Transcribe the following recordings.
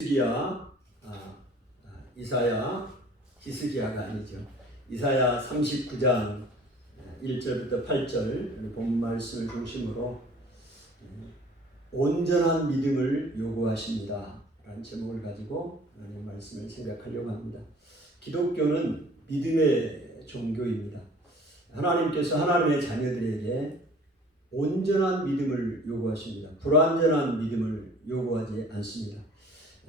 히스기야, 이사야, 히스기야가 아니죠. 이사야 39장 1절부터 8절 본문 말씀을 중심으로 온전한 믿음을 요구하십니다 라는 제목을 가지고 하나님의 말씀을 생각하려고 합니다. 기독교는 믿음의 종교입니다. 하나님께서 하나님의 자녀들에게 온전한 믿음을 요구하십니다. 불완전한 믿음을 요구하지 않습니다.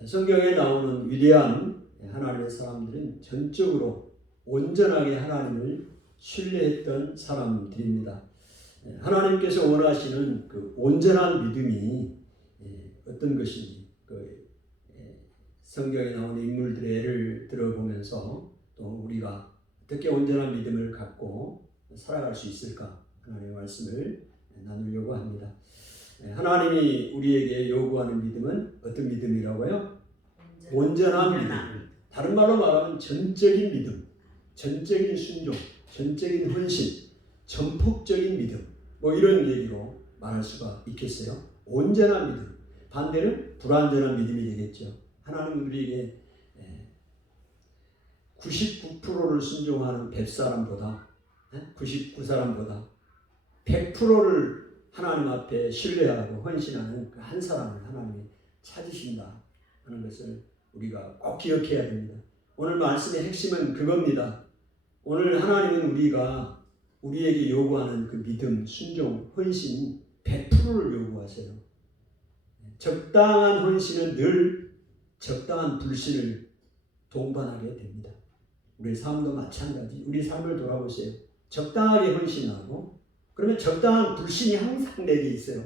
성경에 나오는 위대한 하나님의 사람들은 전적으로 온전하게 하나님을 신뢰했던 사람들입니다. 하나님께서 원하시는 그 온전한 믿음이 어떤 것인지 성경에 나오는 인물들의 예를 들어보면서 또 우리가 어떻게 온전한 믿음을 갖고 살아갈 수 있을까 하나님의 말씀을 나누려고 합니다. 하나님이 우리에게 요구하는 믿음은 어떤 믿음이라고요? 온전한 믿음. 다른 말로 말하면 전적인 믿음, 전적인 순종, 전적인 헌신, 전폭적인 믿음, 이런 얘기로 말할 수가 있겠어요. 온전한 믿음. 반대는 불완전한 믿음이 되겠죠. 하나님은 우리에게 99%를 순종하는 100사람보다 99사람보다 100%를 하나님 앞에 신뢰하고 헌신하는 그 한 사람을 하나님이 찾으신다 하는 것을 우리가 꼭 기억해야 됩니다. 오늘 말씀의 핵심은 그겁니다. 오늘 하나님은 우리에게 요구하는 그 믿음, 순종, 헌신 100%를 요구하세요. 적당한 헌신은 늘 적당한 불신을 동반하게 됩니다. 우리 삶도 마찬가지. 우리 삶을 돌아보세요. 적당하게 헌신하고 그러면 적당한 불신이 항상 내게 있어요.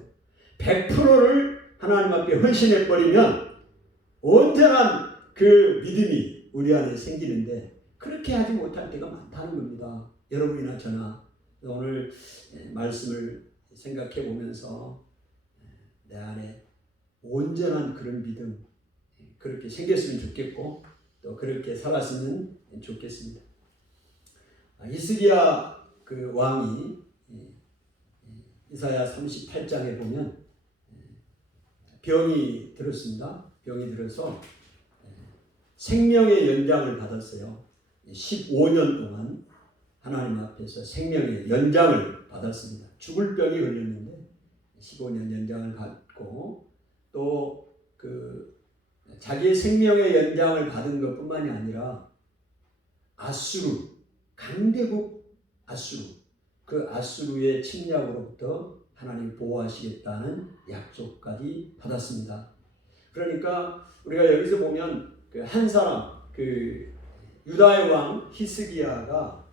100%를 하나님 앞에 헌신해버리면 온전한 그 믿음이 우리 안에 생기는데 그렇게 하지 못할 때가 많다는 겁니다. 여러분이나 저나 오늘 말씀을 생각해 보면서 내 안에 온전한 그런 믿음 그렇게 생겼으면 좋겠고 또 그렇게 살았으면 좋겠습니다. 히스기야 그 왕이 이사야 38장에 보면 병이 들었습니다. 병이 들어서 생명의 연장을 받았어요. 15년 동안 하나님 앞에서 생명의 연장을 받았습니다. 죽을 병이 걸렸는데 15년 연장을 받고 또 그 자기의 생명의 연장을 받은 것뿐만이 아니라 아수르, 강대국 아수르, 그 아수르의 침략으로부터 하나님 보호하시겠다는 약속까지 받았습니다. 그러니까 우리가 여기서 보면 그 한 사람, 그 유다의 왕 히스기야가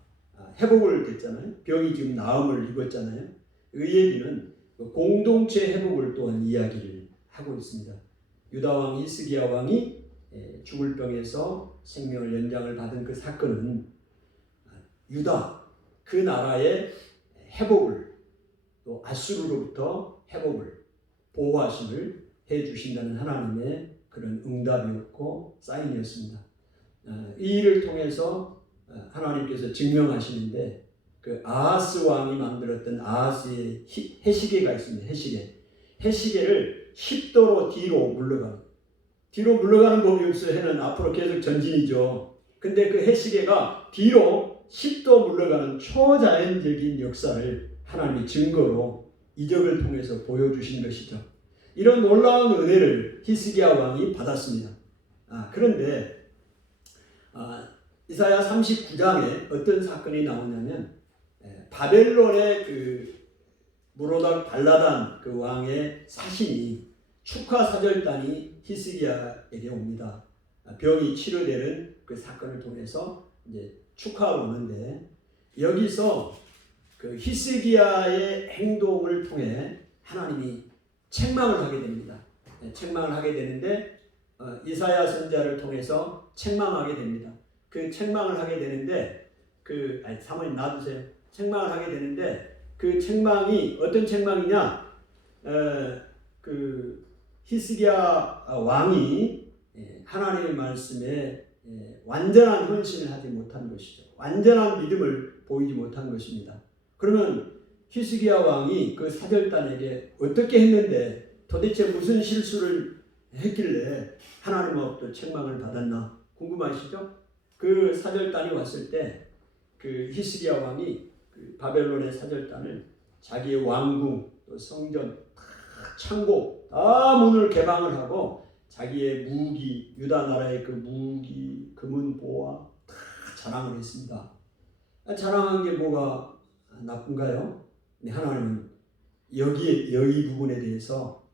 회복을 됐잖아요. 병이 지금 나음을 입었잖아요. 이 얘기는 공동체 회복을 또한 이야기를 하고 있습니다. 유다 왕 히스기야 왕이 죽을 병에서 생명을 연장을 받은 그 사건은 유다 그 나라의 회복을 또 아수르로부터 회복을 보호하심을 해주신다는 하나님의 그런 응답이었고 사인이었습니다. 이 일을 통해서 하나님께서 증명하시는데 그 아하스 왕이 만들었던 아하스의 해시계가 있습니다. 해시계를 10도로 뒤로 물러가는 법이 없어요. 해는 앞으로 계속 전진이죠. 근데 그 해시계가 뒤로 10도 물러가는 초자연적인 역사를 하나님이 증거로 이적을 통해서 보여주신 것이죠. 이런 놀라운 은혜를 히스기야 왕이 받았습니다. 그런데 이사야 39장에 어떤 사건이 나오냐면 바벨론의 그 무로닥 발라단 그 왕의 사신이 축하 사절단이 히스기야에게 옵니다. 병이 치료되는 그 사건을 통해서 이제 축하하러 오는데 여기서 그 히스기야의 행동을 통해 하나님이 책망을 하게 됩니다. 책망을 하게 되는데 이사야 선지자를 통해서 책망하게 됩니다. 그 책망을 하게 되는데 사모님 놔두세요. 책망을 하게 되는데 그 책망이 어떤 책망이냐? 그 히스기야 왕이 하나님의 말씀에 완전한 헌신을 하지 못한 것이죠. 완전한 믿음을 보이지 못한 것입니다. 그러면 히스기야 왕이 그 사절단에게 어떻게 했는데 도대체 무슨 실수를 했길래 하나님으로부터 책망을 받았나 궁금하시죠? 그 사절단이 왔을 때 그 히스기야 왕이 그 바벨론의 사절단을 자기의 왕궁 또 성전 창고 다 문을 개방을 하고 자기의 무기 유다 나라의 그 무기 금은 보화 다 자랑을 했습니다. 자랑한 게 뭐가 나쁜가요? 하나님은 여기 부분에 대해서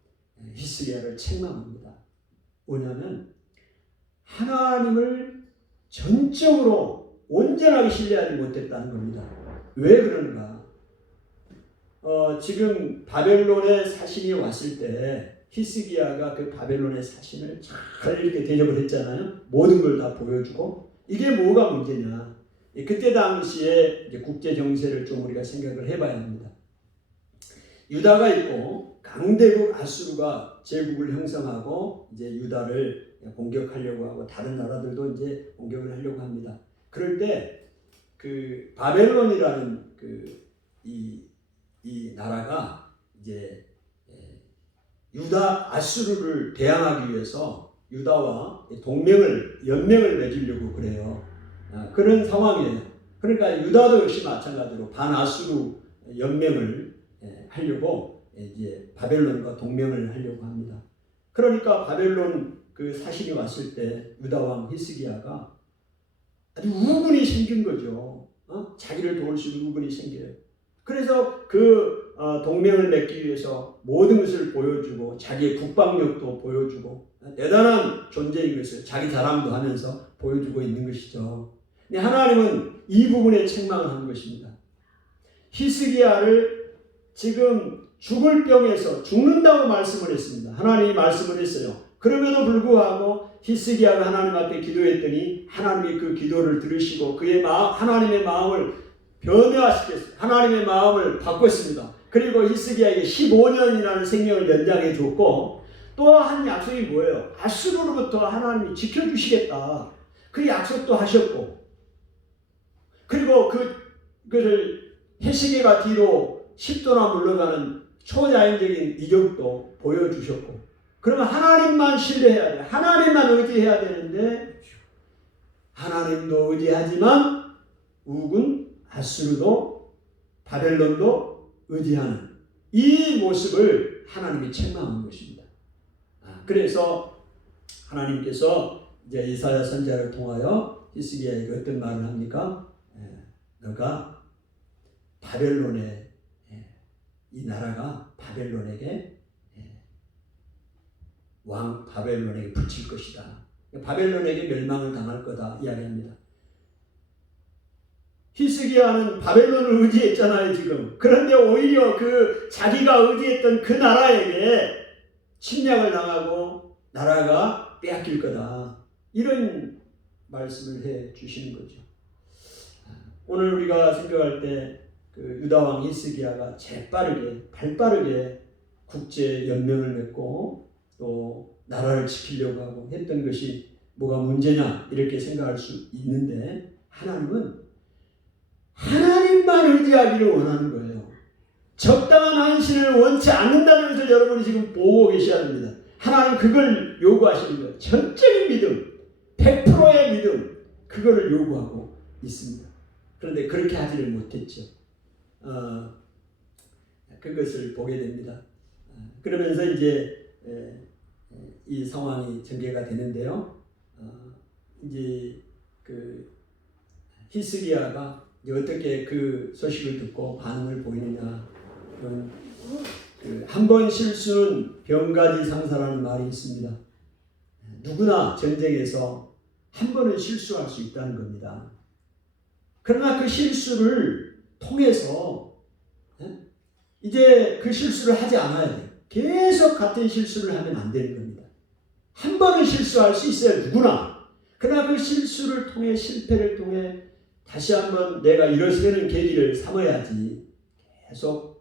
히스기야를 책망합니다. 뭐냐면 하나님을 전적으로 온전하게 신뢰하지 못했다는 겁니다. 왜 그런가? 지금 바벨론의 사신이 왔을 때 히스기야가 그 바벨론의 사신을 잘 이렇게 대접을 했잖아요. 모든 걸 다 보여주고. 이게 뭐가 문제냐? 그때 당시에 이제 국제 정세를 좀 우리가 생각을 해봐야 합니다. 유다가 있고 강대국 아수르가 제국을 형성하고 이제 유다를 공격하려고 하고 다른 나라들도 이제 공격을 하려고 합니다. 그럴 때 그 바벨론이라는 이 나라가 이제 유다 아수르를 대항하기 위해서 유다와 연맹을 맺으려고 그래요. 그런 상황이에요. 그러니까 유다도 역시 마찬가지로 반아수르 연맹을 하려고 이제 바벨론과 동맹을 하려고 합니다. 그러니까 바벨론 그 사신이 왔을 때 유다 왕 히스기야가 아주 우군이 생긴 거죠. 자기를 도울 수 있는 우군이 생겨요. 그래서 그 동맹을 맺기 위해서 모든 것을 보여주고 자기의 국방력도 보여주고 대단한 존재인 것을 자기 자랑도 하면서 보여주고 있는 것이죠. 근데 하나님은 이 부분에 책망을 한 것입니다. 히스기야를 지금 죽을 병에서 죽는다고 말씀을 했습니다. 하나님이 말씀을 했어요. 그럼에도 불구하고 히스기야가 하나님 앞에 기도했더니 하나님이 그 기도를 들으시고 하나님의 마음을 변화시켰어요. 하나님의 마음을 바꿨습니다. 그리고 히스기야에게 15년이라는 생명을 연장해 줬고 또 한 약속이 뭐예요? 아수르로부터 하나님이 지켜주시겠다. 그 약속도 하셨고 그리고 그것을 히스기야가 뒤로 10도나 물러가는 초자연적인 이적도 보여주셨고 그러면 하나님만 신뢰해야 돼. 하나님만 의지해야 되는데 하나님도 의지하지만 우군, 아수르도 바벨론도 의지하는 이 모습을 하나님이 책망한 것입니다. 그래서 하나님께서 이제 이사야 선지자를 통하여 히스기야에게 어떤 말을 합니까? 너가 바벨론에 이 나라가 바벨론에게 바벨론에게 붙일 것이다. 바벨론에게 멸망을 당할 거다 이야기합니다. 히스기야는 바벨론을 의지했잖아요 지금. 그런데 오히려 자기가 의지했던 그 나라에게 침략을 당하고 나라가 빼앗길 거다. 이런 말씀을 해 주시는 거죠. 오늘 우리가 생각할 때 유다왕 히스기야가 발빠르게 국제 연맹을 맺고 또 나라를 지키려고 하고 했던 것이 뭐가 문제냐 이렇게 생각할 수 있는데 하나님은 하나님만 의지하기를 원하는 거예요. 적당한 헌신을 원치 않는다는 것을 여러분이 지금 보고 계셔야 됩니다. 하나님 그걸 요구하시는 거예요. 전적인 믿음, 100%의 믿음 그거를 요구하고 있습니다. 그런데 그렇게 하지를 못했죠. 그것을 보게 됩니다. 그러면서 이제 이 상황이 전개가 되는데요. 이제 히스기야가 어떻게 그 소식을 듣고 반응을 보이느냐. 한 번 실수는 병가지 상사라는 말이 있습니다. 누구나 전쟁에서 한 번은 실수할 수 있다는 겁니다. 그러나 그 실수를 통해서 이제 그 실수를 하지 않아야 돼요. 계속 같은 실수를 하면 안 되는 겁니다. 한 번은 실수할 수 있어요. 누구나. 그러나 그 실수를 통해 실패를 통해 다시 한번 내가 일어서는 계기를 삼아야지 계속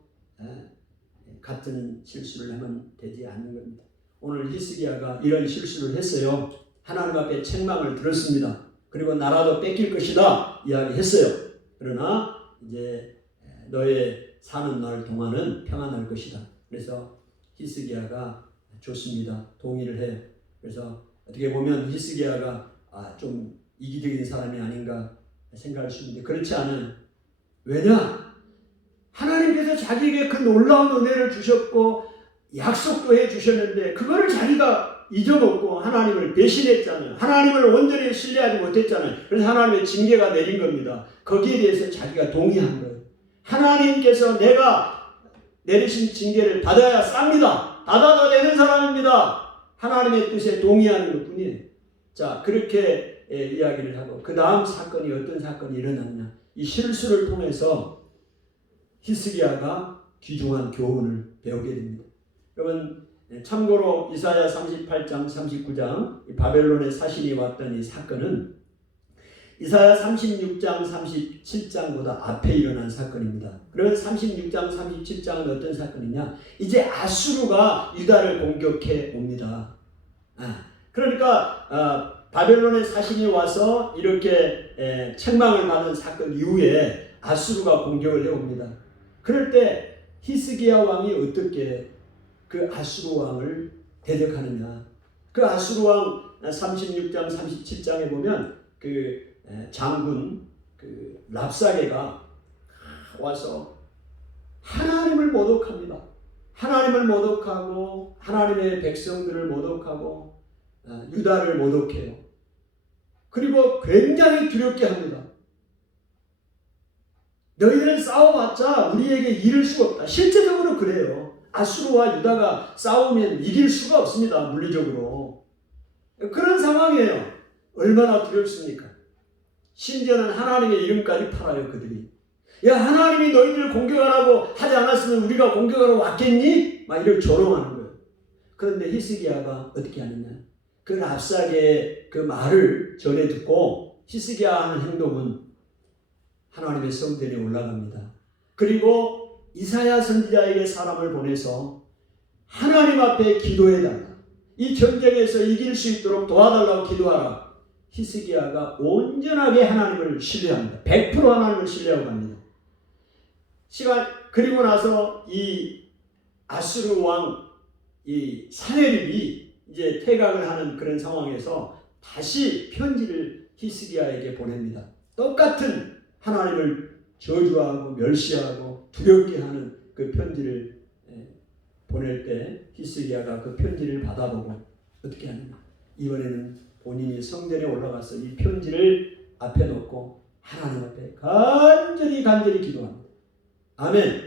같은 실수를 하면 되지 않는 겁니다. 오늘 히스기야가 이런 실수를 했어요. 하나님 앞에 책망을 들었습니다. 그리고 나라도 뺏길 것이다 이야기했어요. 그러나 이제 너의 사는 날 동안은 평안할 것이다. 그래서 히스기야가 좋습니다. 동의를 해요. 그래서 어떻게 보면 히스기야가 좀 이기적인 사람이 아닌가 생각할 수 있는데 그렇지 않아요. 왜냐? 하나님께서 자기에게 그 놀라운 은혜를 주셨고 약속도 해주셨는데 그거를 자기가 잊어먹고 하나님을 배신했잖아요. 하나님을 온전히 신뢰하지 못했잖아요. 그래서 하나님의 징계가 내린 겁니다. 거기에 대해서 자기가 동의한 거예요. 하나님께서 내가 내리신 징계를 받아야 쌉니다. 받아도 되는 사람입니다. 하나님의 뜻에 동의하는 것뿐이에요. 자, 그렇게 이야기를 하고 그 다음 사건이 어떤 사건이 일어났냐. 이 실수를 통해서 히스기야가 귀중한 교훈을 배우게 됩니다. 여러분 참고로 이사야 38장 39장 바벨론의 사신이 왔던 이 사건은 이사야 36장 37장보다 앞에 일어난 사건입니다. 그러면 36장 37장은 어떤 사건이냐? 이제 아수르가 유다를 공격해 옵니다. 그러니까 바벨론의 사신이 와서 이렇게 책망을 받은 사건 이후에 아수르가 공격을 해옵니다. 그럴 때 히스기야 왕이 어떻게 그 아수르 왕을 대적하느냐. 그 아수르 왕 36장 37장에 보면 그 장군 그 랍사게가 와서 하나님을 모독합니다. 하나님을 모독하고 하나님의 백성들을 모독하고 유다를 모독해요. 그리고 굉장히 두렵게 합니다. 너희들은 싸워봤자 우리에게 이길 수가 없다. 실제적으로 그래요. 아수르와 유다가 싸우면 이길 수가 없습니다. 물리적으로. 그런 상황이에요. 얼마나 두렵습니까? 심지어는 하나님의 이름까지 팔아요. 그들이. 야, 하나님이 너희들을 공격하라고 하지 않았으면 우리가 공격하러 왔겠니? 막 이렇게 조롱하는 거예요. 그런데 히스기야가 어떻게 하느냐. 그 랍사게의 그 말을 전해 듣고 히스기야 하는 행동은 하나님의 성전에 올라갑니다. 그리고 이사야 선지자에게 사람을 보내서 하나님 앞에 기도해달라. 이 전쟁에서 이길 수 있도록 도와달라고 기도하라. 히스기야가 온전하게 하나님을 신뢰합니다. 100% 하나님을 신뢰하고 갑니다. 그리고 나서 이 아수르 왕 이 사네립이 이제 퇴각을 하는 그런 상황에서 다시 편지를 히스기야에게 보냅니다. 똑같은 하나님을 저주하고 멸시하고 두렵게 하는 그 편지를 보낼 때 히스기야가 그 편지를 받아보고 어떻게 하느냐. 이번에는 본인이 성전에 올라가서 이 편지를 앞에 놓고 하나님 앞에 간절히 기도합니다. 아멘.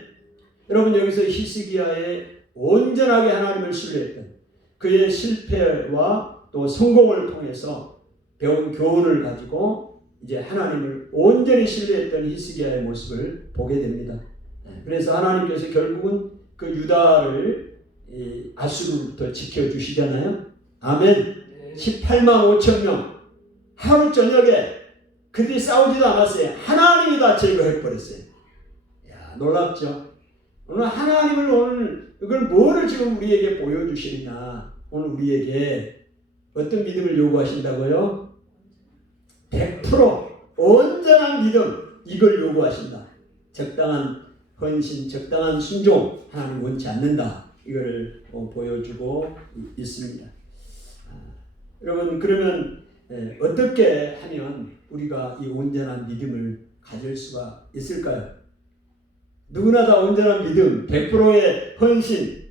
여러분 여기서 히스기야의 온전하게 하나님을 신뢰했던 그의 실패와 또 성공을 통해서 배운 교훈을 가지고 이제 하나님을 온전히 신뢰했던 히스기야의 모습을 보게 됩니다. 그래서 하나님께서 결국은 그 유다를 아수르로부터 지켜주시잖아요. 아멘. 18만 5천 명 하루 저녁에 그들이 싸우지도 않았어요. 하나님이 다 제거해버렸어요. 야, 놀랍죠? 오늘 하나님을 이걸 뭐를 지금 우리에게 보여주시느냐. 오늘 우리에게 어떤 믿음을 요구하신다고요? 100% 온전한 믿음, 이걸 요구하신다. 적당한 헌신, 적당한 순종, 하나님 원치 않는다. 이거를 보여주고 있습니다. 여러분 그러면 어떻게 하면 우리가 이 온전한 믿음을 가질 수가 있을까요? 누구나 다 온전한 믿음, 100%의 헌신,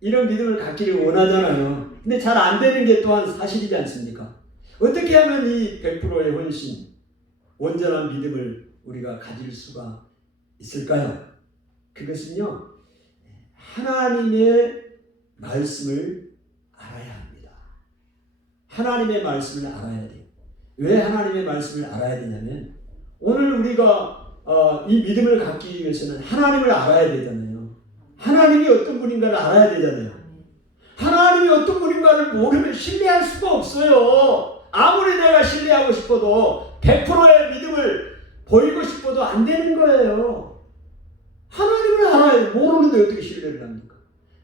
이런 믿음을 갖기를 원하잖아요. 근데 잘 안 되는 게 또한 사실이지 않습니까? 어떻게 하면 이 100%의 헌신, 온전한 믿음을 우리가 가질 수가 있을까요? 그것은요, 하나님의 말씀을 알아야 합니다. 하나님의 말씀을 알아야 돼요. 왜 하나님의 말씀을 알아야 되냐면, 오늘 우리가 이 믿음을 갖기 위해서는 하나님을 알아야 되잖아요. 하나님이 어떤 분인가를 알아야 되잖아요. 하나님이 어떤 분인가를 모르면 신뢰할 수가 없어요. 아무리 내가 신뢰하고 싶어도 100%의 믿음을 보이고 싶어도 안 되는 거예요. 하나님을 알아야 모르는데 어떻게 신뢰를 합니까?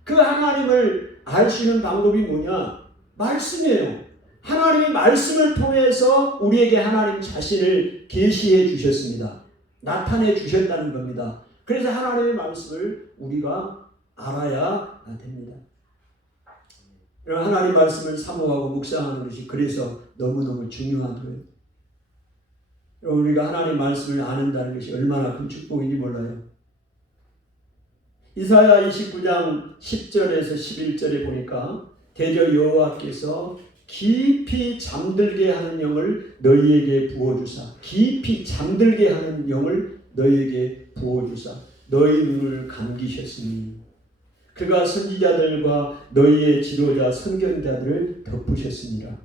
그 하나님을 알 수 있는 방법이 뭐냐? 말씀이에요. 하나님의 말씀을 통해서 우리에게 하나님 자신을 계시해 주셨습니다. 나타내 주셨다는 겁니다. 그래서 하나님의 말씀을 우리가 알아야 됩니다. 하나님 말씀을 사모하고 묵상하는 것이 그래서 너무너무 중요한 거예요. 우리가 하나님 말씀을 아는다는 것이 얼마나 큰 축복인지 몰라요. 이사야 29장 10절에서 11절에 보니까 대저 여호와께서 깊이 잠들게 하는 영을 너희에게 부어주사, 깊이 잠들게 하는 영을 너희에게 부어주사 너희 눈을 감기셨으니 그가 선지자들과 너희의 지도자 선견자들을 덮으셨습니다.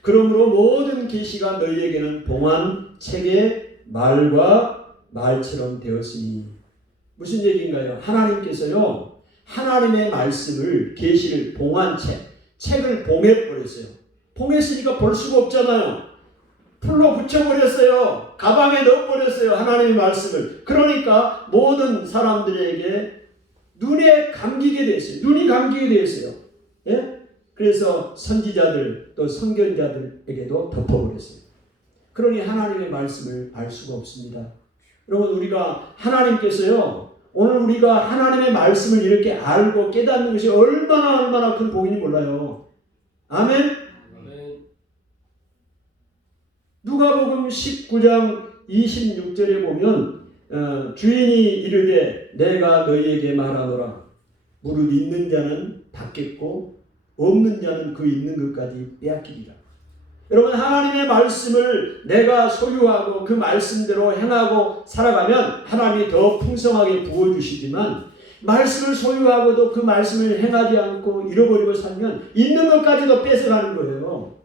그러므로 모든 계시가 너희에게는 봉한 책의 말과 말처럼 되었으니. 무슨 얘기인가요? 하나님께서요, 하나님의 말씀을, 계시를 봉한 책을 봉해버렸어요. 봉했으니까 볼 수가 없잖아요. 풀로 붙여버렸어요. 가방에 넣어버렸어요. 하나님의 말씀을. 그러니까 모든 사람들에게 눈에 감기게 됐어요. 눈이 감기게 됐어요. 예? 그래서 선지자들 또 선견자들에게도 덮어버렸어요. 그러니 하나님의 말씀을 알 수가 없습니다. 여러분, 우리가 하나님께서요, 오늘 우리가 하나님의 말씀을 이렇게 알고 깨닫는 것이 얼마나 큰 복인지 몰라요. 아멘? 누가복음 19장 26절에 보면 주인이 이르되 내가 너희에게 말하노라. 무릇 있는 자는 받겠고 없는 자는 그 있는 것까지 빼앗기리라. 여러분, 하나님의 말씀을 내가 소유하고 그 말씀대로 행하고 살아가면 하나님이 더 풍성하게 부어주시지만, 말씀을 소유하고도 그 말씀을 행하지 않고 잃어버리고 살면 있는 것까지도 뺏어가는 거예요.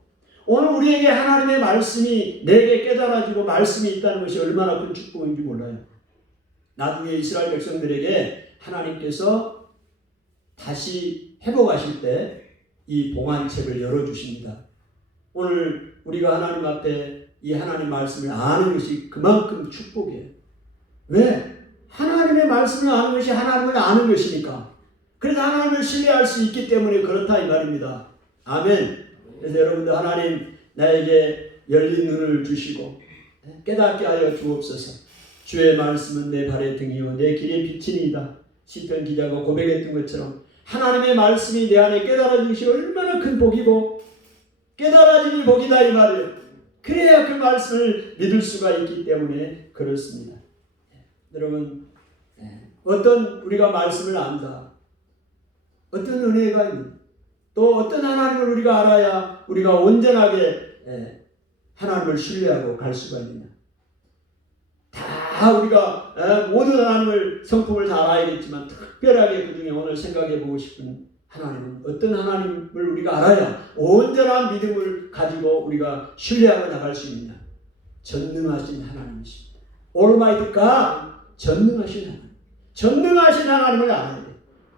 오늘 우리에게 하나님의 말씀이 내게 깨달아지고 말씀이 있다는 것이 얼마나 큰 축복인지 몰라요. 나중에 이스라엘 백성들에게 하나님께서 다시 회복하실 때 이 봉한책을 열어주십니다. 오늘 우리가 하나님 앞에 이 하나님 말씀을 아는 것이 그만큼 축복이에요. 왜? 하나님의 말씀을 아는 것이 하나님을 아는 것이니까. 그래서 하나님을 신뢰할 수 있기 때문에 그렇다 이 말입니다. 아멘. 그래서 여러분들, 하나님 나에게 열린 눈을 주시고 깨닫게 하여 주옵소서. 주의 말씀은 내 발의 등이요 내 길의 빛이니이다. 시편 기자가 고백했던 것처럼 하나님의 말씀이 내 안에 깨달아진 것이 얼마나 큰 복이고 깨달아지니 복이다 이 말이에요. 그래야 그 말씀을 믿을 수가 있기 때문에 그렇습니다. 여러분, 어떤 우리가 말씀을 안다, 어떤 은혜가 있는가, 또 어떤 하나님을 우리가 알아야 우리가 온전하게 하나님을 신뢰하고 갈 수가 있느냐. 다 우리가 모든 하나님을 성품을 다 알아야겠지만 특별하게 그 중에 오늘 생각해 보고 싶은 하나님은 어떤 하나님을 우리가 알아야 온전한 믿음을 가지고 우리가 신뢰하고 나갈 수 있느냐. 전능하신 하나님이십니다. Almighty God, 전능하신 하나님. 전능하신 하나님을 알아야 돼.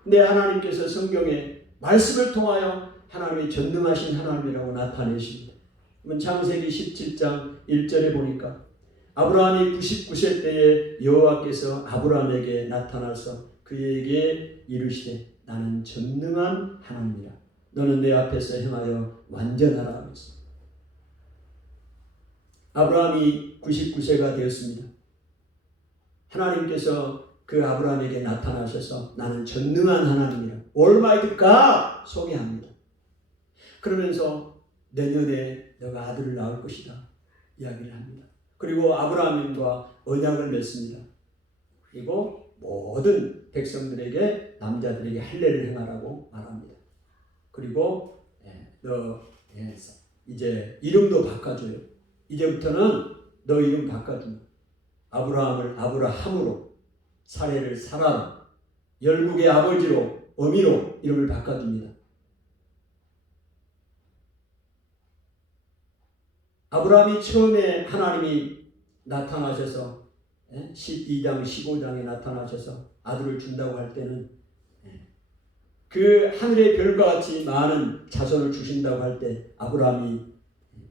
근데 하나님께서 성경에 말씀을 통하여 하나님이 전능하신 하나님이라고 나타내십니다. 그러면 창세기 17장 1절에 보니까 아브라함이 99세 때에 여호와께서 아브라함에게 나타나서 그에게 이르시되 나는 전능한 하나님이라. 너는 내 앞에서 행하여 완전하라 하면서 아브라함이 99세가 되었습니다. 하나님께서 그 아브라함에게 나타나셔서 나는 전능한 하나님이라 Almighty God 소개합니다. 그러면서 내년에 너가 아들을 낳을 것이다 이야기를 합니다. 그리고 아브라함과 언약을 맺습니다. 그리고 모든 백성들에게 남자들에게 할례를 행하라고 말합니다. 그리고 너 이제 이름도 바꿔줘요. 이제부터는 너 이름 바꿔줍니다. 아브라함을 아브라함으로, 사례를 사라로, 열국의 아버지로, 어미로 이름을 바꿔줍니다. 아브라함이 처음에 하나님이 나타나셔서 12장 15장에 나타나셔서 아들을 준다고 할 때는 그 하늘의 별과 같이 많은 자손을 주신다고 할 때 아브라함이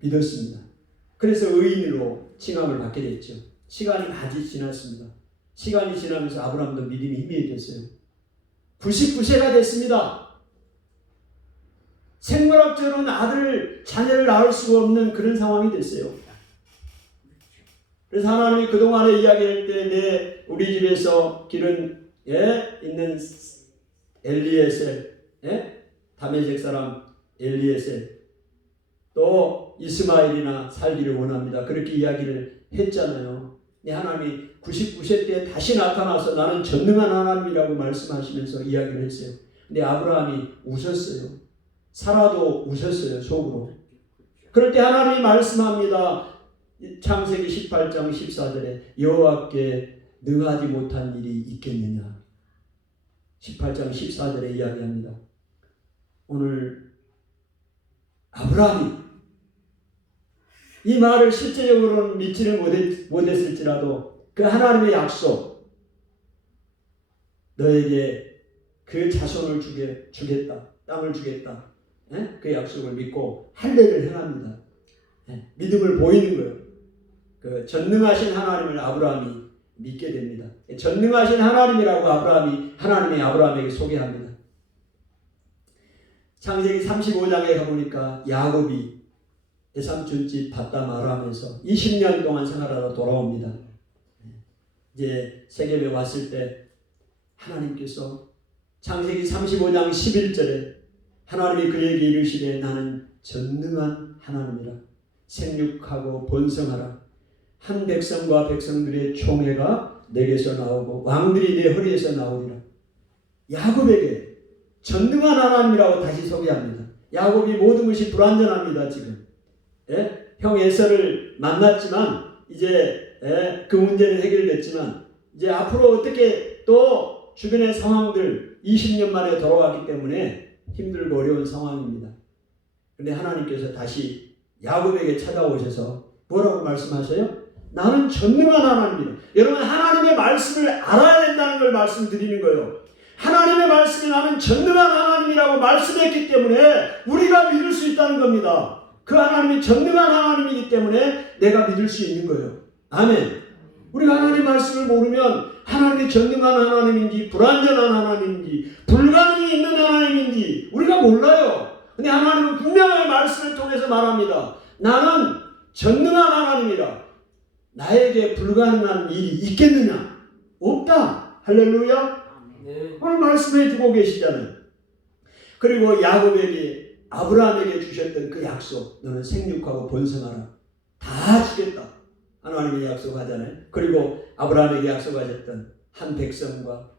믿었습니다. 그래서 의인으로 칭함을 받게 됐죠. 시간이 많이 지났습니다. 시간이 지나면서 아브라함도 믿음이 희미해졌어요. 99세가 됐습니다. 생물학적으로는 자녀를 낳을 수가 없는 그런 상황이 됐어요. 그래서 하나님이 그동안에 이야기할 때 우리 집에서 기른 있는 엘리에셀 다메섹 사람 엘리에셀 또 이스마엘이나 살기를 원합니다. 그렇게 이야기를 했잖아요. 하나님이 99세 때 다시 나타나서 나는 전능한 하나님이라고 말씀하시면서 이야기를 했어요. 근데 아브라함이 웃었어요. 사라도 웃었어요. 속으로. 그럴 때 하나님이 말씀합니다. 창세기 18장 14절에 여호와께 능하지 못한 일이 있겠느냐. 18장 14절에 이야기합니다. 오늘 아브라함이 이 말을 실제적으로는 믿지를 못했을지라도 그 하나님의 약속, 너에게 그 자손을 주겠다, 땅을 주겠다, 그 약속을 믿고 할례를 행합니다. 믿음을 보이는 거예요. 그 전능하신 하나님을 아브라함이 믿게 됩니다. 전능하신 하나님이라고 하나님이 아브라함에게 소개합니다. 창세기 35장에 가보니까 야곱이 외삼촌 집 밭담 아람에서 20년 동안 생활하다 돌아옵니다. 이제 세겜에 왔을 때 하나님께서 창세기 35장 11절에 하나님이 그에게 이르시되 나는 전능한 하나님이라. 생육하고 번성하라. 한 백성과 백성들의 총회가 내게서 나오고 왕들이 내 허리에서 나오리라. 야곱에게 전능한 하나님이라고 다시 소개합니다. 야곱이 모든 것이 불완전합니다. 지금 형 에서를 만났지만 이제 그 문제는 해결됐지만 이제 앞으로 어떻게 또 주변의 상황들 20년 만에 돌아왔기 때문에 힘들고 어려운 상황입니다. 그런데 하나님께서 다시 야곱에게 찾아오셔서 뭐라고 말씀하셔요? 나는 전능한 하나님이다. 여러분 하나님의 말씀을 알아야 된다는 걸 말씀드리는 거예요. 하나님의 말씀이 나는 전능한 하나님이라고 말씀했기 때문에 우리가 믿을 수 있다는 겁니다. 그 하나님이 전능한 하나님이기 때문에 내가 믿을 수 있는 거예요. 아멘. 우리가 하나님 말씀을 모르면 하나님이 전능한 하나님인지 불완전한 하나님인지 불가능이 있는 하나님인지 우리가 몰라요. 근데 하나님은 분명하게 말씀을 통해서 말합니다. 나는 전능한 하나님이라. 나에게 불가능한 일이 있겠느냐? 없다. 할렐루야. 네. 오늘 말씀해 주고 계시잖아요. 그리고 야곱에게 아브라함에게 주셨던 그 약속, 너는 생육하고 번성하라. 다 주겠다. 하나님이 약속하잖아요. 그리고 아브라함에게 약속하셨던 한 백성과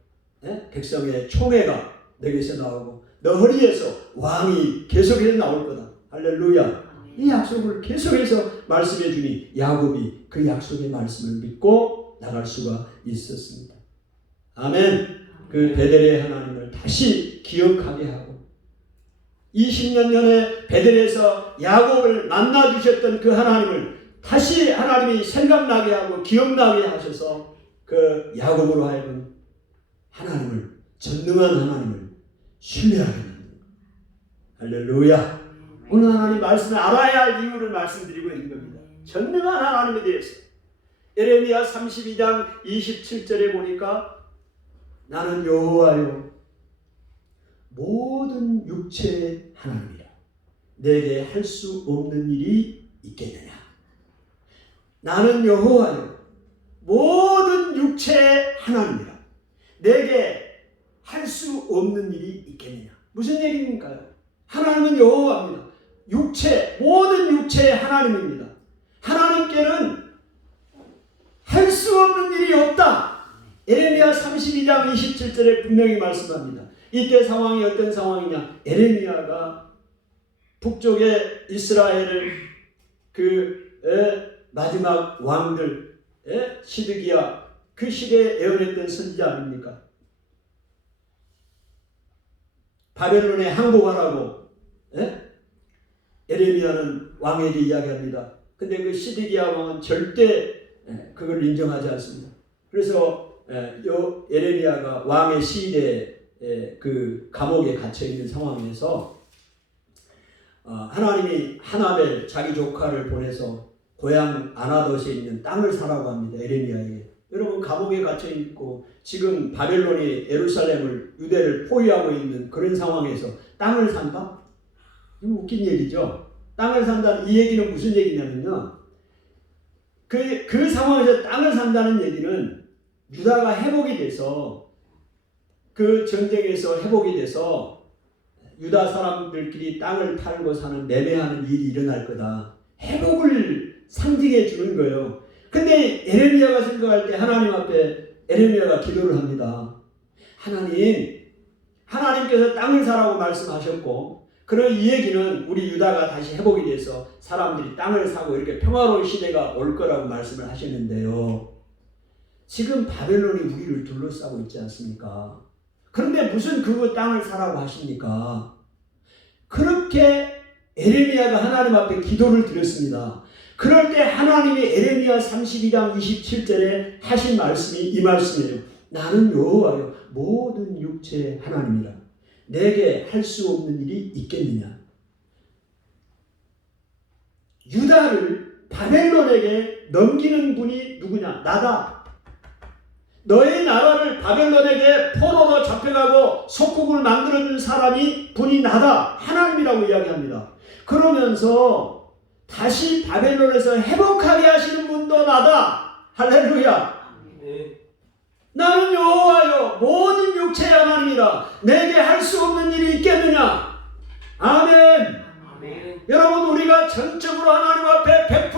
백성의 총회가 너에게서 나오고 너 허리에서 왕이 계속해서 나올 거다. 할렐루야. 이 약속을 계속해서 말씀해 주니 야곱이 그 약속의 말씀을 믿고 나갈 수가 있었습니다. 아멘. 그 베델의 하나님을 다시 기억하게 하고 20년 전에 베델에서 야곱을 만나 주셨던 그 하나님을 다시 하나님이 생각나게 하고 기억나게 하셔서 그 야곱으로 하여금 하나님을 전능한 하나님을 신뢰하게 됩니다. 할렐루야. 오늘 하나님 말씀을 알아야 할 이유를 말씀드리고 있는 겁니다. 전능한 하나님에 대해서 에레미야 32장 27절에 보니까 나는 여호와요 모든 육체의 하나님이라. 내게 할 수 없는 일이 있겠느냐. 나는 여호와요 모든 육체의 하나님이라. 내게 할 수 없는 일이 있겠느냐. 무슨 얘기입니까요? 하나님은 여호와입니다. 모든 육체의 하나님입니다. 하나님께는 할 수 없는 일이 없다. 에레미야 32장 27절에 분명히 말씀합니다. 이때 상황이 어떤 상황이냐. 에레미야가 북쪽의 이스라엘을 마지막 왕들 시드기야 그 시대에 예언했던 선지자 아닙니까? 바벨론에 항복하라고 에레미야는 왕에게 이야기합니다. 근데 그 시드기야 왕은 절대 그걸 인정하지 않습니다. 그래서 에레미야가 왕의 시대에 그 감옥에 갇혀 있는 상황에서 하나님이 하나벨 자기 조카를 보내서 고향 아나돗에 있는 땅을 사라고 합니다. 에레미야에게. 여러분 감옥에 갇혀 있고 지금 바벨론이 예루살렘을 유대를 포위하고 있는 그런 상황에서 땅을 산다? 이거 웃긴 얘기죠. 땅을 산다는 이 얘기는 무슨 얘기냐면요. 그 상황에서 땅을 산다는 얘기는 유다가 회복이 돼서 그 전쟁에서 회복이 돼서 유다 사람들끼리 땅을 팔고 사는 매매하는 일이 일어날 거다. 회복을 상징해 주는 거예요. 근데 에레미야가 생각할 때 하나님 앞에 에레미야가 기도를 합니다. 하나님께서 땅을 사라고 말씀하셨고, 그런 이 얘기는 우리 유다가 다시 회복이 돼서 사람들이 땅을 사고 이렇게 평화로운 시대가 올 거라고 말씀을 하셨는데요. 지금 바벨론이 우리를 둘러싸고 있지 않습니까? 그런데 무슨 그 땅을 사라고 하십니까? 그렇게 에레미야가 하나님 앞에 기도를 드렸습니다. 그럴 때 하나님이 에레미야 32장 27절에 하신 말씀이 이 말씀이에요. 나는 여호와여 모든 육체의 하나님이라. 내게 할 수 없는 일이 있겠느냐. 유다를 바벨론에게 넘기는 분이 누구냐? 나다. 너의 나라를 바벨론에게 포로로 잡혀가고 속국을 만들어준 사람이 분이 나다. 하나님이라고 이야기합니다. 그러면서 다시 바벨론에서 회복하게 하시는 분도 나다. 할렐루야. 나는 여호와여 모든 육체의 하나님이라. 내게 할 수 없는 일이 있겠느냐. 아멘. 아멘. 여러분, 우리가 전적으로 하나님 앞에 100%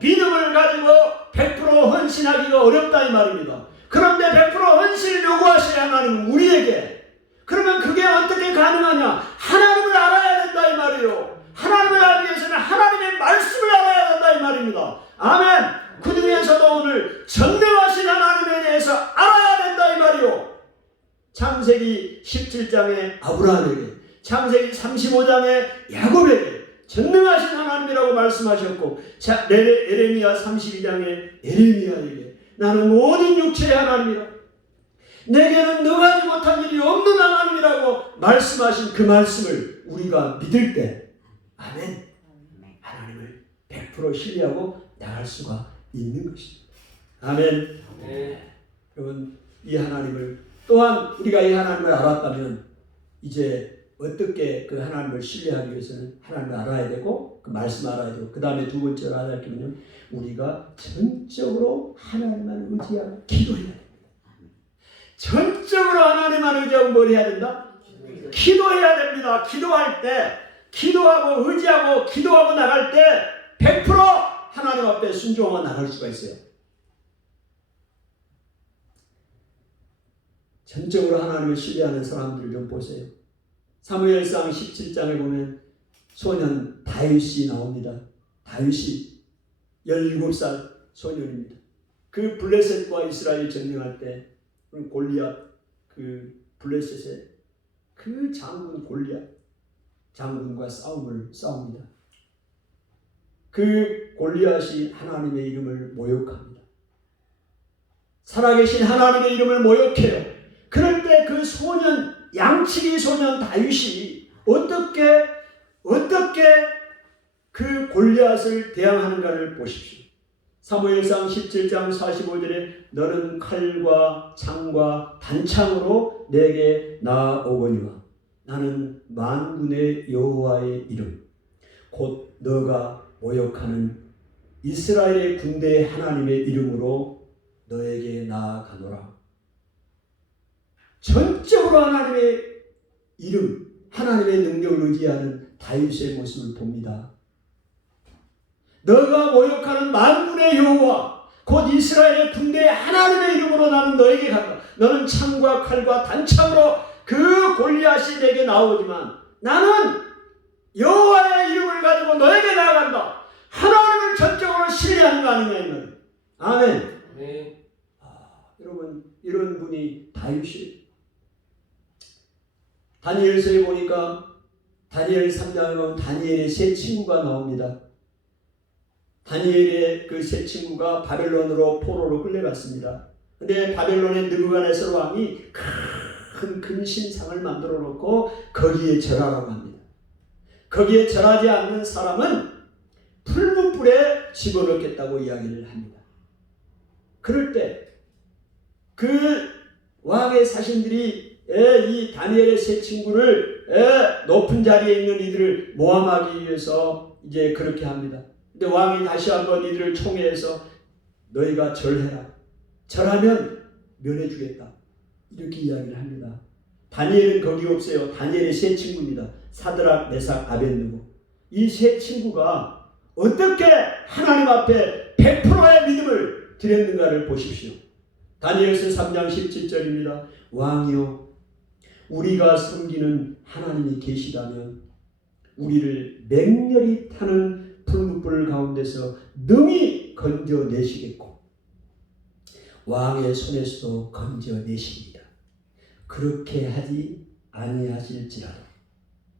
믿음을 가지고 100% 헌신하기가 어렵다 이 말입니다. 그런데 100% 헌신을 요구하시는 하나님은 우리에게. 그러면 그게 어떻게 가능하냐. 하나님을 알아야 된다 이 말이에요. 하나님을 알기 위해서는 하나님의 말씀을 알아야 된다 이 말입니다. 아멘. 그 중에서도 오늘 전능하신 하나님에 대해서 알아야 된다 이 말이요. 창세기 17장의 아브라함에게, 창세기 35장의 야곱에게 전능하신 하나님이라고 말씀하셨고, 에레미야 32장의 에레미야에게 나는 모든 육체의 하나님이라. 내게는 능하지 못한 일이 없는 하나님이라고 말씀하신 그 말씀을 우리가 믿을 때, 아멘, 하나님을 100% 신뢰하고 나갈 수가 있는 것입니다. 아멘. 여러분, 이 하나님을 또한 우리가 이 하나님을 알았다면 이제 어떻게 그 하나님을 신뢰하기 위해서는 하나님을 알아야 되고 그 말씀 알아야 되고, 그 다음에 두 번째로 알아야 할 것은 우리가 전적으로 하나님만 의지하고 기도해야 됩니다. 전적으로 하나님만 의지하고 뭘 해야 된다? 기도해야 됩니다. 기도할 때, 기도하고 의지하고 기도하고 나갈 때 100% 하나님 앞에 순종하고 나갈 수가 있어요. 전적으로 하나님을 신뢰하는 사람들 좀 보세요. 사무엘상 17장에 보면 소년 다윗이 나옵니다. 다윗이 17살 소년입니다. 그 블레셋과 이스라엘 전쟁할 때 골리앗, 그 블레셋의 그 장군 골리앗 장군과 싸웁니다. 그 골리앗이 하나님의 이름을 모욕합니다. 살아계신 하나님의 이름을 모욕해요. 그럴 때 그 소년, 양치기 소년 다윗이 어떻게 그 골리앗을 대항하는가를 보십시오. 사무엘상 17장 45절에 너는 칼과 창과 단창으로 내게 나아오거니와 나는 만군의 여호와의 이름 곧 너가 모욕하는 이스라엘의 군대의 하나님의 이름으로 너에게 나아가노라. 전적으로 하나님의 이름, 하나님의 능력을 의지하는 다윗의 모습을 봅니다. 너가 모욕하는 만군의 여호와 곧 이스라엘의 군대의 하나님의 이름으로 나는 너에게 간다. 너는 창과 칼과 단창으로 그 골리앗이 내게 나오지만 나는 여호와의 이름을 가지고 너에게 나아간다. 하나님을 전적으로 신뢰하는 거 아니냐. 아멘. 네. 여러분, 이런 분이 다윗이에요. 다니엘서에 보니까 다니엘 3장에 보면 다니엘의 세 친구가 나옵니다. 다니엘의 그 세 친구가 바벨론으로 포로로 끌려갔습니다. 근데 바벨론의 느부갓네살 왕이 큰 신상을 만들어 놓고 거기에 절하라고 합니다. 거기에 절하지 않는 사람은 풀무불에 집어넣겠다고 이야기를 합니다. 그럴 때 그 왕의 사신들이 이 다니엘의 세 친구를 높은 자리에 있는 이들을 모함하기 위해서 이제 그렇게 합니다. 근데 왕이 다시 한번 이들을 총회해서 너희가 절해라. 절하면 면해주겠다. 이렇게 이야기를 합니다. 다니엘은 거기 없어요. 다니엘의 세 친구입니다. 사드락, 메삭, 아벳느고. 이 세 친구가 어떻게 하나님 앞에 100%의 믿음을 드렸는가를 보십시오. 다니엘서 3장 17절입니다. 왕이여, 우리가 섬기는 하나님이 계시다면 우리를 맹렬히 타는 풀무불 가운데서 능히 건져내시겠고 왕의 손에서도 건져내십니다. 그렇게 하지 아니하실지라도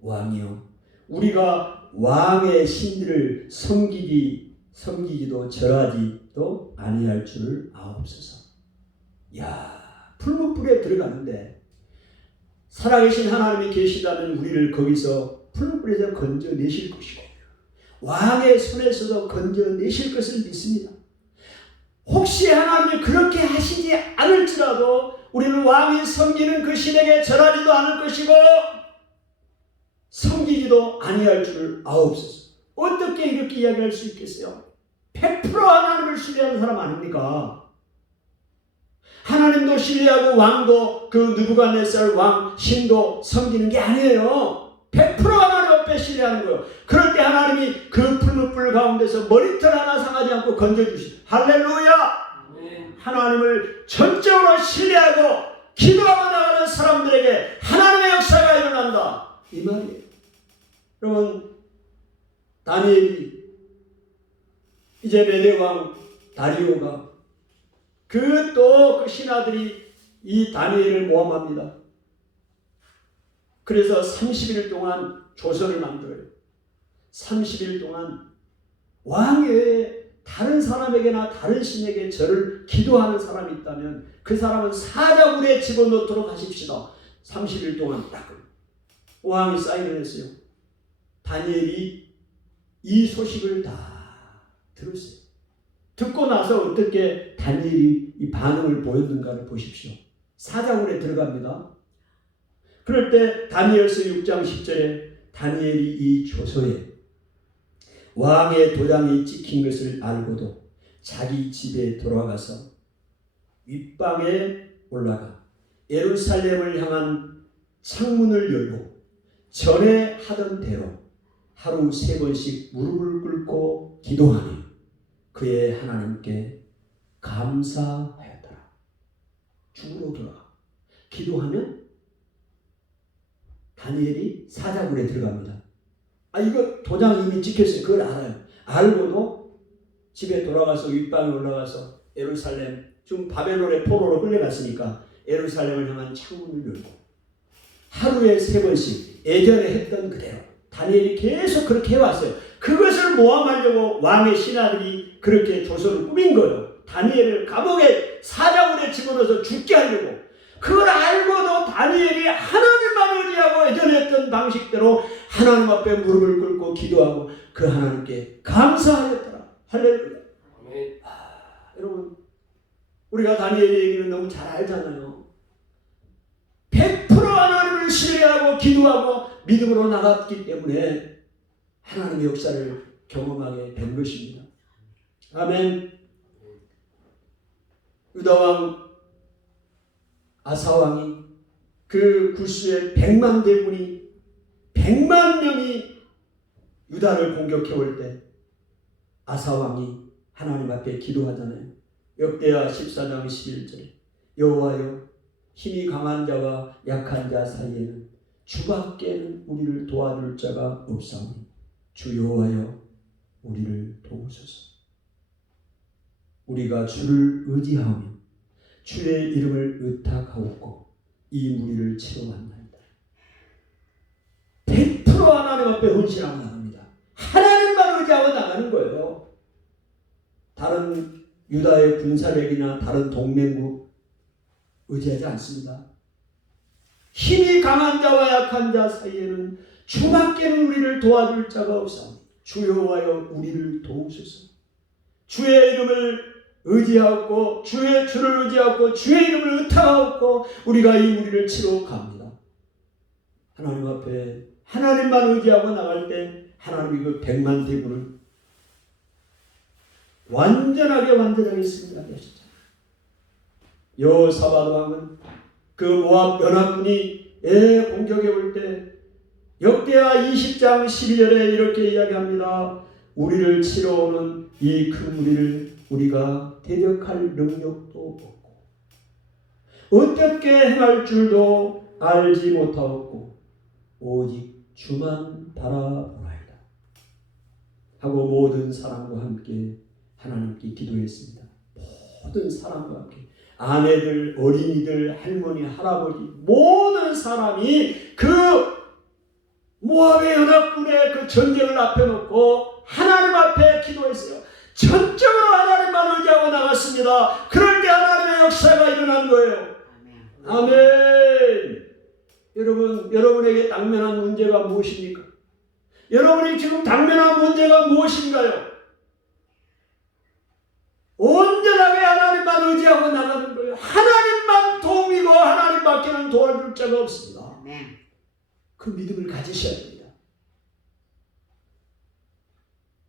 왕이여, 우리가 왕의 신들을 섬기기도 절하지도 아니할 줄을 아옵소서. 야, 풀무불에 들어가는데 살아계신 하나님이 계시다면 우리를 거기서 풀무불에서 건져내실 것이고 왕의 손에서도 건져내실 것을 믿습니다. 혹시 하나님이 그렇게 하시지 않을지라도 우리는 왕이 섬기는 그 신에게 절하지도 않을 것이고 섬기지도 아니할 줄을 아옵소서. 어떻게 이렇게 이야기할 수 있겠어요? 100% 하나님을 신뢰하는 사람 아닙니까? 하나님도 신뢰하고 왕도 그 느부갓네살 왕 신도 섬기는 게 아니에요. 100% 하나님 앞에 신뢰하는 거예요. 그럴 때 하나님이 그 풀무불 가운데서 머리털 하나 상하지 않고 건져주시죠. 할렐루야! 하나님을 전적으로 신뢰하고 기도하고 나가는 사람들에게 하나님의 역사가 일어난다, 이 말이에요. 여러분, 다니엘이 이제 메대왕 다리오가 그 신하들이 이 다니엘을 모함합니다. 그래서 30일 동안 조서를 만들어요. 30일 동안 왕 외에 다른 사람에게나 다른 신에게 절을 기도하는 사람이 있다면 그 사람은 사자굴에 집어넣도록 하십시다. 30일 동안 딱 왕이 사인을 했어요. 다니엘이 이 소식을 다 들었어요. 듣고 나서 어떻게 다니엘이 이 반응을 보였는가를 보십시오. 사자굴에 들어갑니다. 그럴 때 다니엘서 6장 10절에 다니엘이 이 조서에 왕의 도장이 찍힌 것을 알고도 자기 집에 돌아가서 윗방에 올라가 예루살렘을 향한 창문을 열고 전에 하던 대로 하루 3번씩 무릎을 꿇고 기도하니 그의 하나님께 감사하였더라. 죽으러 돌아가 기도하면 다니엘이 사자굴에 들어갑니다. 이거 도장이 이미 찍혔어요. 그걸 알아요. 알고도 집에 돌아가서 윗방에 올라가서 예루살렘, 지금 바벨론의 포로로 끌려갔으니까 예루살렘을 향한 창문을 열고 하루에 3번씩 예전에 했던 그대로 다니엘이 계속 그렇게 해왔어요. 그것을 모함하려고 왕의 신하들이 그렇게 조서를 꾸민 거예요. 다니엘을 감옥에 사자굴에 집어넣어서 죽게 하려고. 그걸 알고도 다니엘이 하나님만 의지하고 예전에 했던 방식대로 하나님 앞에 무릎을 꿇고 기도하고 그 하나님께 감사하였더라. 할렐루야. 여러분, 우리가 다니엘의 얘기는 너무 잘 알잖아요. 100% 하나님을 신뢰하고 기도하고 믿음으로 나갔기 때문에 하나님의 역사를 경험하게 된 것입니다. 아멘. 유다왕 아사왕이 그 구스의 100만 대군이 100만 명이 유다를 공격해 올 때 아사왕이 하나님 앞에 기도하잖아요. 역대하 14장 11절에 여호와여, 힘이 강한 자와 약한 자 사이에는 주밖에는 우리를 도와줄 자가 없사오니 주 여호와여, 우리를 도우소서. 우리가 주를 의지하며 주의 이름을 의탁하옵고 이 무리를 치러 왔나이다. 100% 하나님 앞에 헌신하고 나갑니다. 하나님만 의지하고 나가는 거예요. 다른 유다의 군사력이나 다른 동맹국 의지하지 않습니다. 힘이 강한 자와 약한 자 사이에는 주밖에는 우리를 도와줄 자가 없사오니 주 여호와여, 우리를 도우소서. 주의 이름을 의지하고 주를 의지하고 주의 이름을 의탁하고 우리가 이 무리를 치러 갑니다. 하나님 앞에 하나님만 의지하고 나갈 때 하나님이 그 100만 대군을 완전하게 승리하게 하셨잖아요. 여호사밧 왕은 그 모압 연합군이 공격해 올 때 역대하 20장 12절에 이렇게 이야기합니다. 우리를 치러 오는 이 큰 무리를 우리가 대적할 능력도 없고 어떻게 행할 줄도 알지 못하였고 오직 주만 바라보라이다 하고 모든 사람과 함께 하나님께 기도했습니다. 모든 사람과 함께 아내들, 어린이들, 할머니, 할아버지 모든 사람이 그 모압의 연합군의 그 전쟁을 앞에 놓고 하나님 앞에 기도했어요. 전적으로 하나님만 의지하고 나갔습니다. 그럴 때 하나님의 역사가 일어난 거예요. 아멘. 여러분, 여러분에게 당면한 문제가 무엇입니까? 여러분이 지금 당면한 문제가 무엇인가요? 온전하게 하나님만 의지하고 나가는 거예요. 하나님만 도움이고 하나님밖에는 도와줄 자가 없습니다. 그 믿음을 가지셔야 됩니다.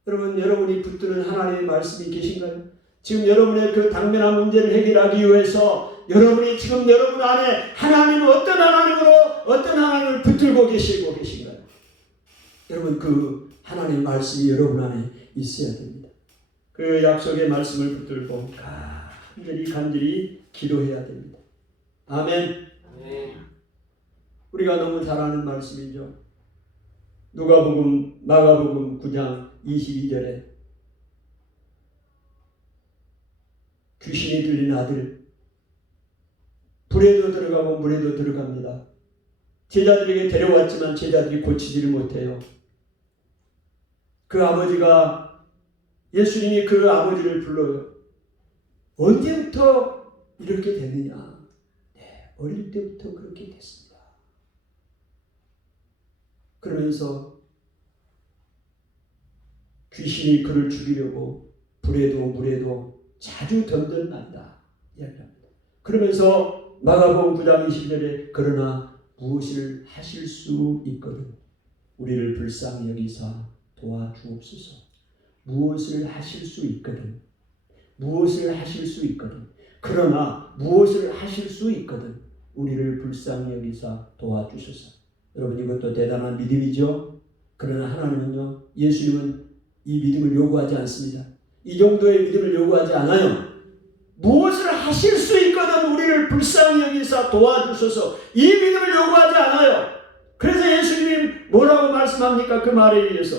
여러분, 여러분이 붙드는 하나님의 말씀이 계신가요? 지금 여러분의 그 당면한 문제를 해결하기 위해서 여러분이 지금 여러분 안에 하나님은 어떤 하나님을 붙들고 계시고 계신가요? 여러분, 그 하나님의 말씀이 여러분 안에 있어야 됩니다. 그 약속의 말씀을 붙들고 간절히 기도해야 됩니다. 아멘. 우리가 너무 잘 아는 말씀이죠. 마가복음 9장 22절에 귀신이 들린 아들 불에도 들어가고 물에도 들어갑니다. 제자들에게 데려왔지만 제자들이 고치지를 못해요. 그 아버지가 예수님이 그 아버지를 불러요. 언제부터 이렇게 됐느냐? 네, 어릴 때부터 그렇게 됐습니다. 그러면서 귀신이 그를 죽이려고 불에도 물에도 자주 던졌난다 이야기합니다. 그러면서 마가복음 9장 20절에 그러나 무엇을 하실 수 있거든 우리를 불쌍히 여기사 도와주옵소서. 무엇을 하실 수 있거든. 그러나 무엇을 하실 수 있거든 우리를 불쌍히 여기사 도와주소서. 여러분, 이것도 대단한 믿음이죠. 그러나 하나님은요, 예수님은 이 믿음을 요구하지 않습니다. 이 정도의 믿음을 요구하지 않아요. 무엇을 하실 수 있거든 우리를 불쌍히 여기사 도와주소서. 이 믿음을 요구하지 않아요. 그래서 예수님이 뭐라고 말씀합니까? 그 말에 의해서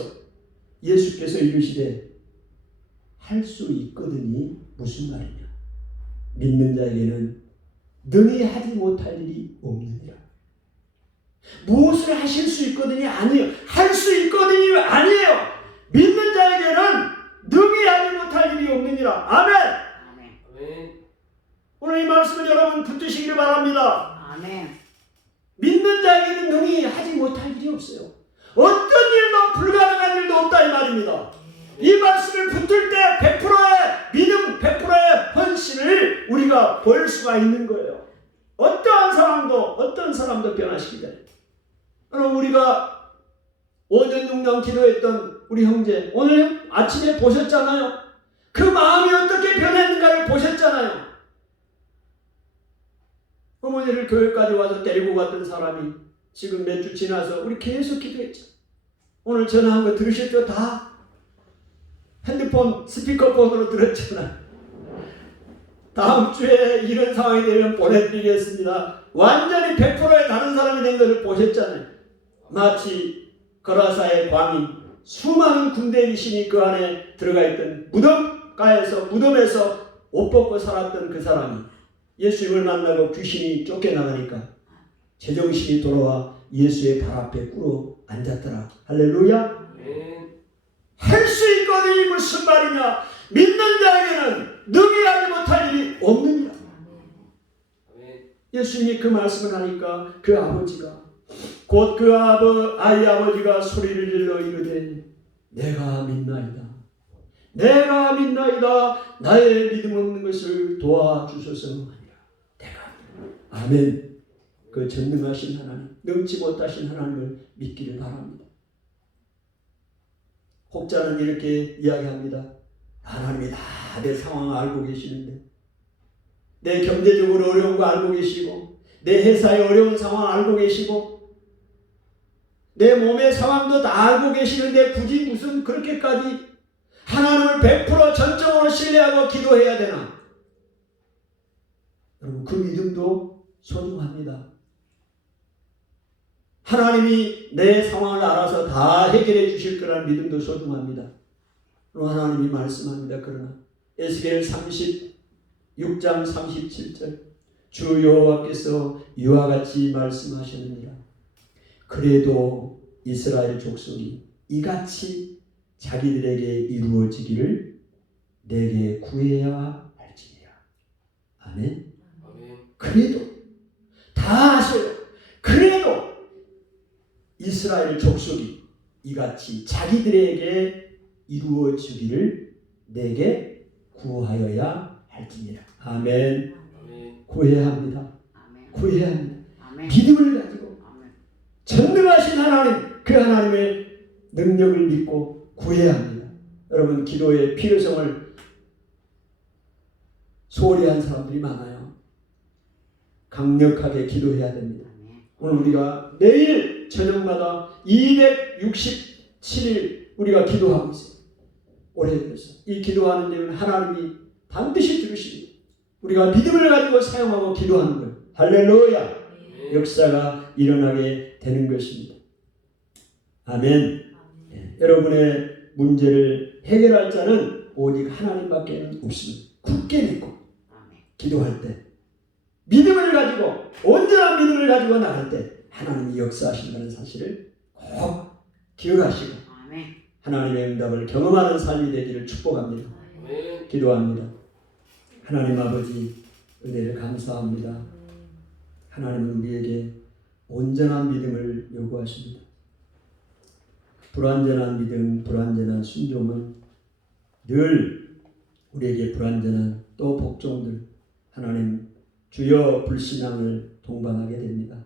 예수께서 이르시되 할 수 있거든이 무슨 말이냐? 믿는 자에게는 능히 하지 못할 일이 없느니라. 무엇을 하실 수 있거든이 아니에요. 할 수 있거든이 아니에요. 믿는 자에게는 능히 하지 못할 일이 없느니라. 아멘. 오늘 이 말씀을 여러분 붙드시기를 바랍니다. 아멘. 믿는 자에게는 능히 하지 못할 일이 없어요. 어떤 일도 불가능한 일도 없다 이 말입니다. 이 말씀을 붙들 때 100%의 믿음, 100%의 헌신을 우리가 볼 수가 있는 거예요. 어떤 사람도 변화시키기 전에. 그럼 우리가 5년 6년 기도했던 우리 형제 오늘 아침에 보셨잖아요. 그 마음이 어떻게 변했는가를 보셨잖아요. 어머니를 교회까지 와서 데리고 갔던 사람이 지금 몇 주 지나서 우리 계속 기도했죠. 오늘 전화한 거 들으셨죠? 다 핸드폰 스피커폰으로 들었잖아요. 다음 주에 이런 상황이 되면 보내드리겠습니다. 완전히 100%의 다른 사람이 된 것을 보셨잖아요. 마치 거라사의 광인 수많은 군대 귀신이 그 안에 들어가 있던 무덤에서 옷 벗고 살았던 그 사람이 예수님을 만나고 귀신이 쫓겨나가니까 제정신이 돌아와 예수의 발 앞에 꿇어 앉았더라. 할렐루야. 할 수 있거든이 무슨 말이냐? 믿는 자에게는 능히 하지 못할 일이 없느니라. 예수님이 그 말씀을 하니까 그 아버지가 곧 그 아이 아버지가 소리를 질러 이르되 내가 믿나이다. 나의 믿음 없는 것을 도와주소서 하니라. 내가 아멘. 그 전능하신 하나님, 능치 못하신 하나님을 믿기를 바랍니다. 혹자는 이렇게 이야기합니다. 하나님이 다 내 상황을 알고 계시는데 내 경제적으로 어려운 거 알고 계시고 내 회사의 어려운 상황 알고 계시고 내 몸의 상황도 다 알고 계시는데 굳이 무슨 그렇게까지 하나님을 100% 전적으로 신뢰하고 기도해야 되나? 여러분 그 믿음도 소중합니다. 하나님이 내 상황을 알아서 다 해결해 주실 거라는 믿음도 소중합니다. 하나님이 말씀합니다. 그러나 에스겔 36장 37절 주 여호와께서 이와 같이 말씀하셨느니라. 그래도 이스라엘 족속이 이같이 자기들에게 이루어지기를 내게 구해야 할지니라. 아멘. 그래도 다 아셔요. 그래도 이스라엘 족속이 이같이 자기들에게 이루어지기를 내게 구하여야 할지니라. 아멘. 구해야 합니다. 구해야 합니다. 믿음을 가지고 전능하신 하나님, 그 하나님의 능력을 믿고 구해야 합니다. 여러분 기도의 필요성을 소홀히 한 사람들이 많아요. 강력하게 기도해야 됩니다. 오늘 우리가 매일 저녁마다 267일 우리가 기도하고 있어요. 오래돼서 이 기도하는 일은 하나님이 반드시 들으십니다. 우리가 믿음을 가지고 사용하고 기도하는 거예요. 할렐루야. 역사가 일어나게 되는 것입니다. 아멘. 여러분의 문제를 해결할 자는 오직 하나님밖에 없습니다. 굳게 믿고 기도할 때 믿음을 가지고 온전한 믿음을 가지고 나갈 때 하나님이 역사하신다는 사실을 꼭 기억하시고 하나님의 응답을 경험하는 삶이 되기를 축복합니다. 기도합니다. 하나님 아버지 은혜를 감사합니다. 하나님은 우리에게 온전한 믿음을 요구하십니다. 불완전한 믿음, 불완전한 순종은 늘 우리에게 불완전한 또 복종들 하나님 주여 불신앙을 동반하게 됩니다.